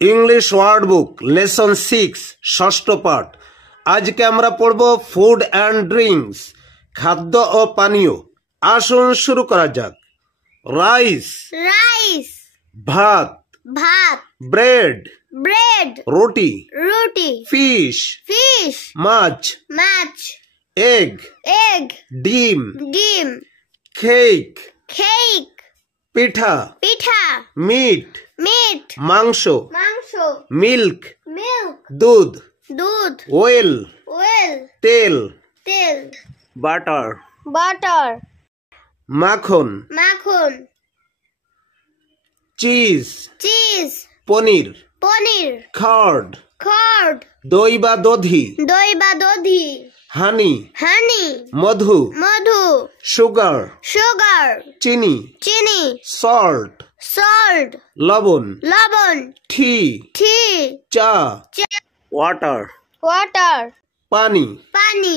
English word বুক lesson 6 ষষ্ঠ পাঠ। আজকে আমরা পড়ব ফুড অ্যান্ড ড্রিঙ্কস, খাদ্য ও পানীয়। আসুন শুরু করা যাক। রাইস রাইস, ভাত, ভাত, ব্রেড, ব্রেড, রুটি, রুটি, ফিশ, ফিশ, মাছ, মাছ, এগ, এগ, ডিম, ডিম, কেক, কেক, পিঠা, পিঠা, মিট, মিট, মাংস, মাংস, মিল্ক, মিল্ক, দুধ, দুধ, ওয়েল, ওয়েল, তেল, তেল, বাটার, বাটার, মাখন, মাখন, চিজ, চিজ, পনির, পনির, কার্ড, কার্ড, দই বা দধি, দই বা দধি, হানি, হানি, মধু, মধু, সুগার, সুগার, চিনি, চিনি, সল্ট, সল্ট, লবণ, লবণ, টি, টি, চা, ওয়াটার, ওয়াটার, পানি, পানি,